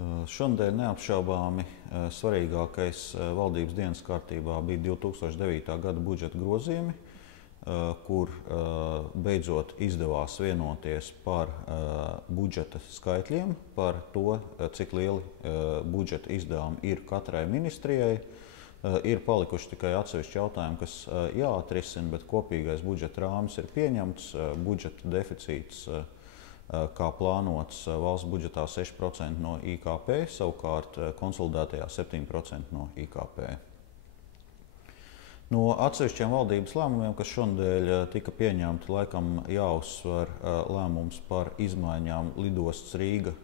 Šonadēļ neapšaubāmi svarīgākais valdības dienas kārtībā bija 2009. gada budžeta grozījumi, kur beidzot izdevās vienoties par budžeta skaitļiem, par to, cik lieli budžeta izdevumi ir katrai ministrijai. Ir palikuši tikai atsevišķi jautājumi, kas jāatrisina, bet kopīgais budžeta rāmis ir pieņemts, budžeta deficīts, kā plānots valsts budžetā 6% no IKP, savukārt konsolidētajā 7% no IKP. No atsevišķiem valdības lēmumiem, kas šonadēļ tika pieņemti, laikam jāuzsver lēmums par izmaiņām lidostas Rīga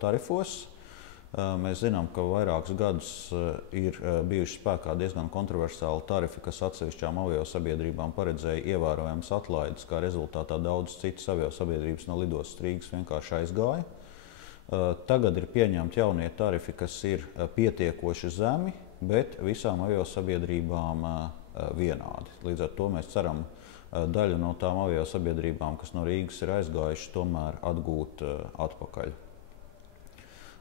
tarifos. Mēs zinām, ka vairākus gadus ir bijuši spēkā diezgan kontroversāli tarifi, kas atsevišķām aviosabiedrībām paredzēja ievērojamas atlaides, kā rezultātā daudzas citas aviosabiedrības no lidostas Rīgas vienkārši aizgāja. Tagad ir pieņemti jaunie tarifi, kas ir pietiekoši zemi, bet visām aviosabiedrībām vienādi. Līdz ar to mēs ceram daļu no tām aviosabiedrībām, kas no Rīgas ir aizgājušas, tomēr atgūt atpakaļ.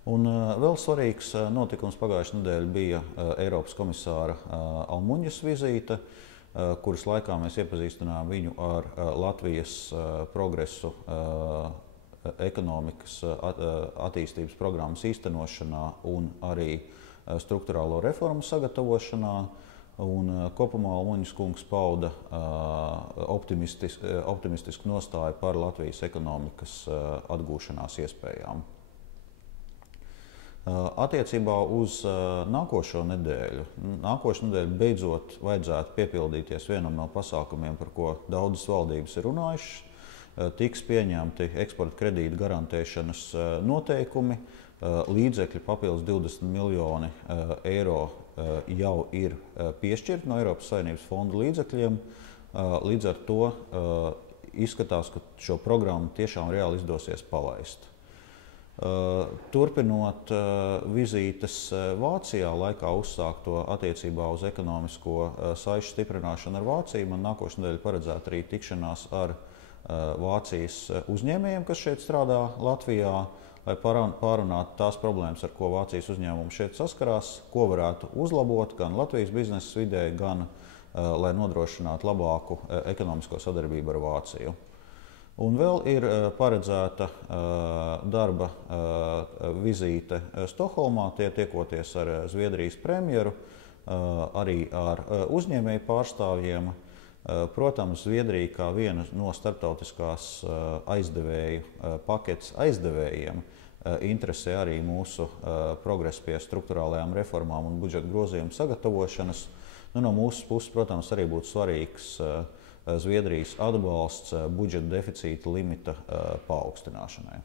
Un vēl svarīgs notikums pagājušajā nedēļā bija Eiropas komisāra Almuņas vizīte, kuras laikā mēs iepazīstinājām viņu ar Latvijas progresu ekonomikas attīstības programmas īstenošanā un arī strukturālo reformu sagatavošanā. Un kopumā Almuņas kungs pauda optimistisku nostāju par Latvijas ekonomikas atgūšanās iespējām. Attiecībā uz nākošo nedēļu beidzot vajadzētu piepildīties vienam no pasākumiem, par ko daudzas valdības ir runājušas. Tiks pieņemti eksporta kredīta garantēšanas noteikumi, līdzekļi papildus 20 miljoni eiro jau ir piešķirti no Eiropas Savienības fonda līdzekļiem. Līdz ar to izskatās, ka šo programmu tiešām reāli izdosies palaist. Turpinot vizītes Vācijā laikā uzsākto attiecībā uz ekonomisko saišu stiprināšanu ar Vāciju, man nākošais nedēļa paredzēta arī tikšanās ar Vācijas uzņēmējiem, kas šeit strādā Latvijā, lai pārunātu tās problēmas, ar ko Vācijas uzņēmumi šeit saskarās, ko varētu uzlabot gan Latvijas biznesa vidē, gan lai nodrošinātu labāku ekonomisko sadarbību ar Vāciju. Un vēl ir paredzēta darba vizīte Stokholmā, tiekoties ar Zviedrijas premjeru, arī ar uzņēmēju pārstāvjiem. Protams, Zviedrija kā viena no starptautiskās aizdevēju paketes aizdevējiem interesē arī mūsu progresu pie strukturālajām reformām un budžeta grozījumu sagatavošanas. No mūsu puses, protams, arī būtu svarīgs Zviedrijas atbalsts budžeta deficīta limita paaugstināšanai.